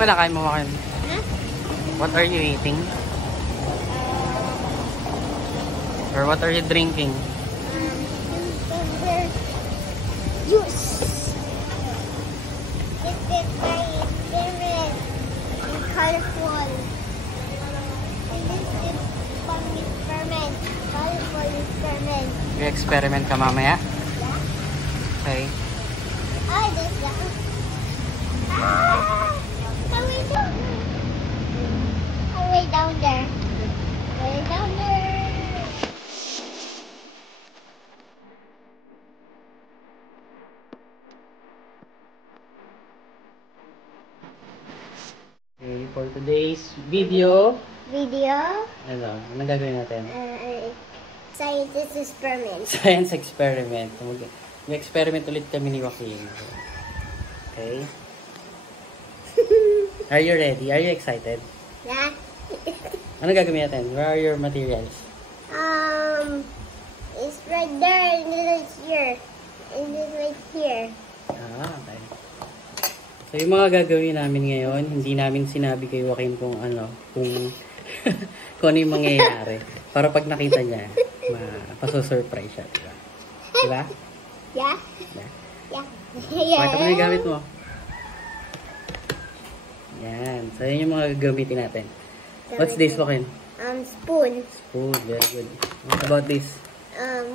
kinakain mo, Makin? Huh? What are you eating? Or what are you drinking? Cucumber juice. This is very different and colorful. And this is fun experiment. Colorful experiment. You experiment ka mamaya? Yeah. Okay. Oh, this one. Ah! Way down there. Way down there. Way down there. Okay, for today's video, ano gagawin natin? Science experiment. Science experiment. Mag-experiment ulit kami ni Joaquin. Okay? Are you ready? Are you excited? Yeah. Ano gagawin natin? Where are your materials? It's right there and then it's here. And then right here. Okay. So, yung mga gagawin namin ngayon, hindi namin sinabi kay Joaquin kung ano, kung ano yung mangyayari. Para pag nakita niya, paso-surprise siya. Diba? Diba? Yeah? Yeah. Yeah. Pakita mo yung gamit mo. Yan. So, yun yung mga gagamitin natin. What's this, Joaquin? Spoon. Spoon. Very good. What about this?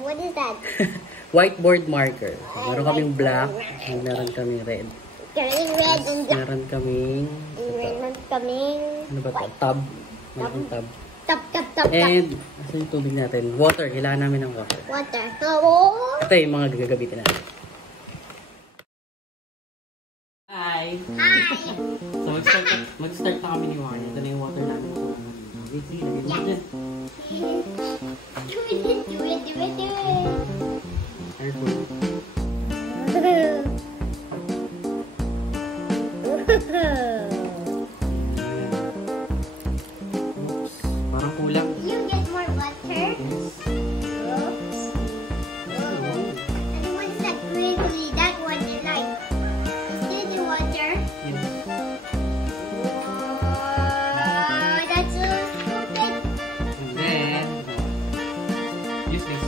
What is that? Whiteboard marker. Meron kaming black, and meron kaming red. Green, red, and black. Meron kaming, Meron kaming ano ba ito? Tub. Meron tub. Tap. And, asan yung tubig natin? Water. Kailangan namin ng water. Water. Oh. Ito yung mga gagamitin natin. Hi! Hi. So, mag-start na kami ni Juan. Ito na yung water namin. Wait, sige. Lagyan mo dyan. Do it. Careful. Oops. Parang kulang. You get more water. Yes. Oops. And what is that really? That one you like? Is this the water? Yes. Oh, that's so stupid. And then, use this.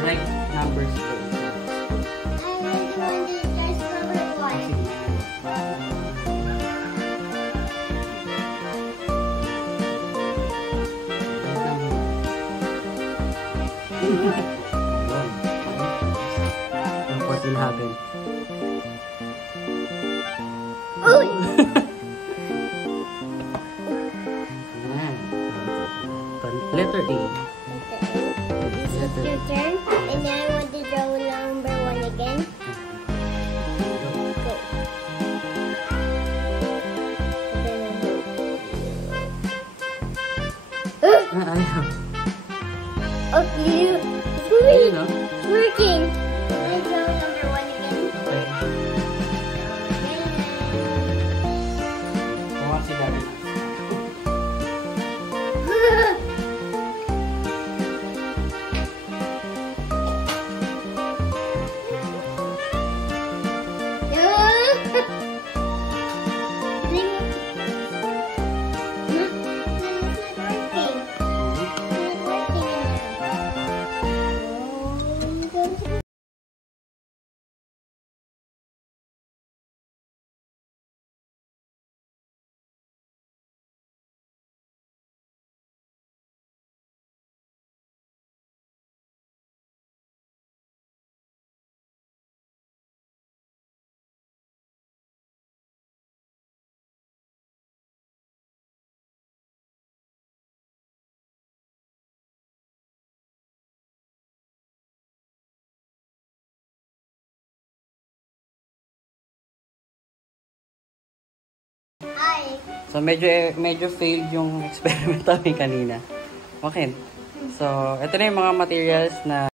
Write numbers. I really want to just cover one. What will happen? Uy! Letter A. This is your turn, and then I want to draw number one again. Go. Okay, it's Ayun, no? working. I draw number one again. Kuha si Daddy. Hi. So, medyo failed yung experiment namin kanina. Okay. So, ito na yung mga materials na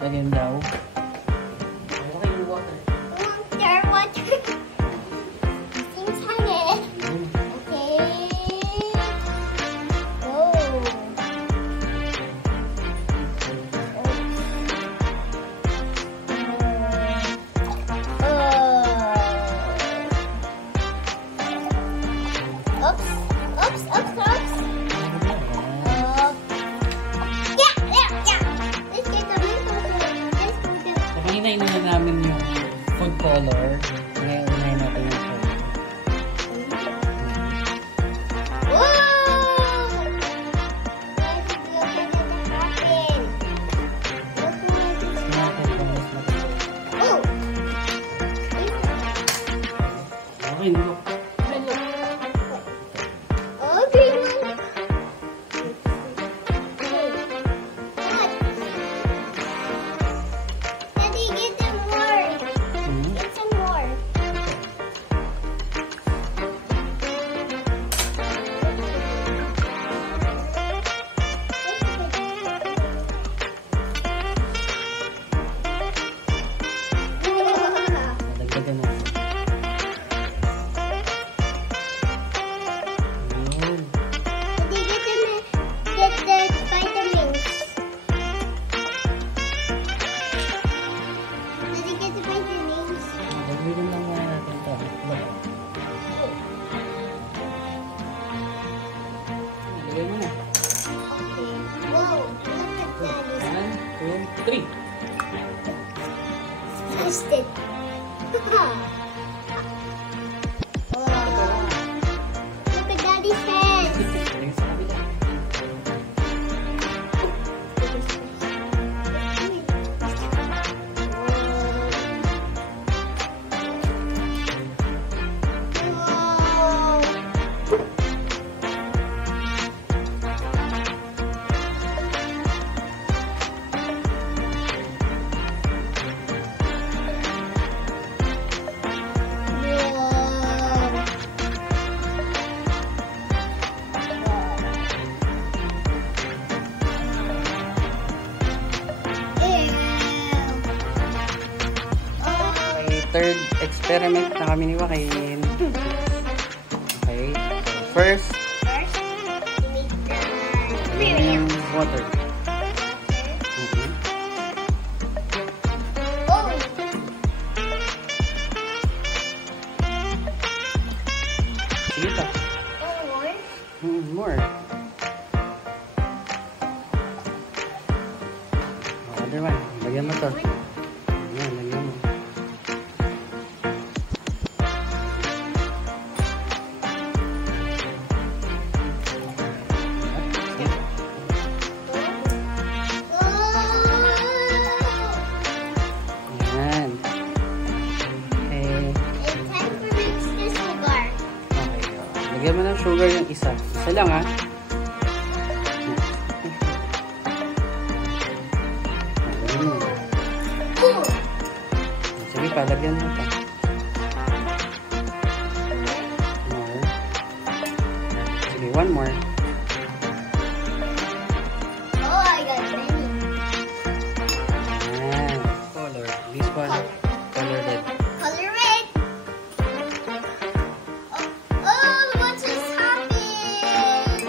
again daw. Okay, yung water. Water, water. Inside it. Okay. Go. Oops. Oops, oops, oops. Yeah, yeah, yeah. Let's get the little one. Let's go to So, kanina inuna namin yung food color. Ngayon, unahin natin yung color. Whoa! Let's look at the happen. Look at this. Natin kung mas maganda. Oh! Okay, look. Oh, green one. Daddy, get them more. Get some more. Dagdagan natin. Ayun. Daddy, get the vitamins. Daddy, get the vitamins. Dagdagan lang muna natin ito. Dagdagan mo na. Okay. Whoa, look at that. 1, 2, 3. It's twisted. Wow. Look at Daddy's hands. Galing sa kabila. Whoa. Whoa. Ew. Oh. Okay, third experiment na kami ni Joaquin. Okay, so first, First, you need the aquarium. water. Oh. Sige pa. Oh, more. More. Other one. Lagyan mo to. Ayan, lagyan mo. Ayan. Okay. It's time to mix the sugar. Okay. Lagyan mo ng sugar yung isa. Isa lang ha. Lagyan mo. Oh. Sige pa, lagyan mo pa. More. Sige, one more. Oh, I got many. Ayan. Color. This one. Color red. Color red. Oh, oh, what just happened?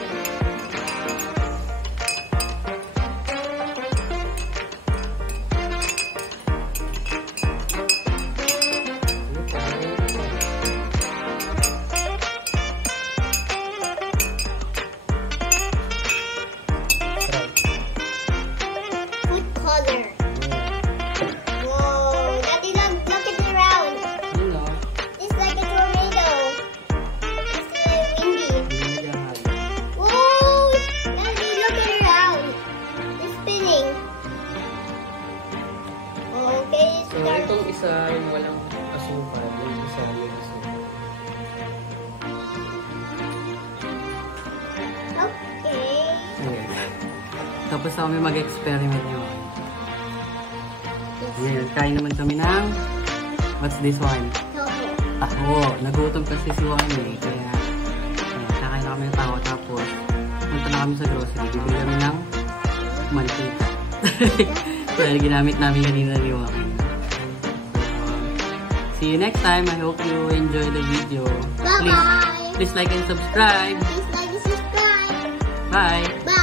Food color. Whoa, Daddy, look at the round. Yun o. It's like a tornado. It's windy. Whoa, Daddy, look at it round. It's spinning. Okay, So, start. itong isa yung walang asukal. Yung isa yung asukal. Okay. Okay. Tapos kami mag-experiment nyo. Ngayon, kain naman kami ng what's this one? Tofu. Nagutom kasi si Juan eh. Kaya, ayan, kakain na kami ng tawa. Tapos, punta na kami sa grocery. Bibili kami ng mantika. Well, ginamit namin kanina ni Joaquin. See you next time. I hope you enjoy the video. Bye-bye. Please like and subscribe. Please like and subscribe. Bye. Bye.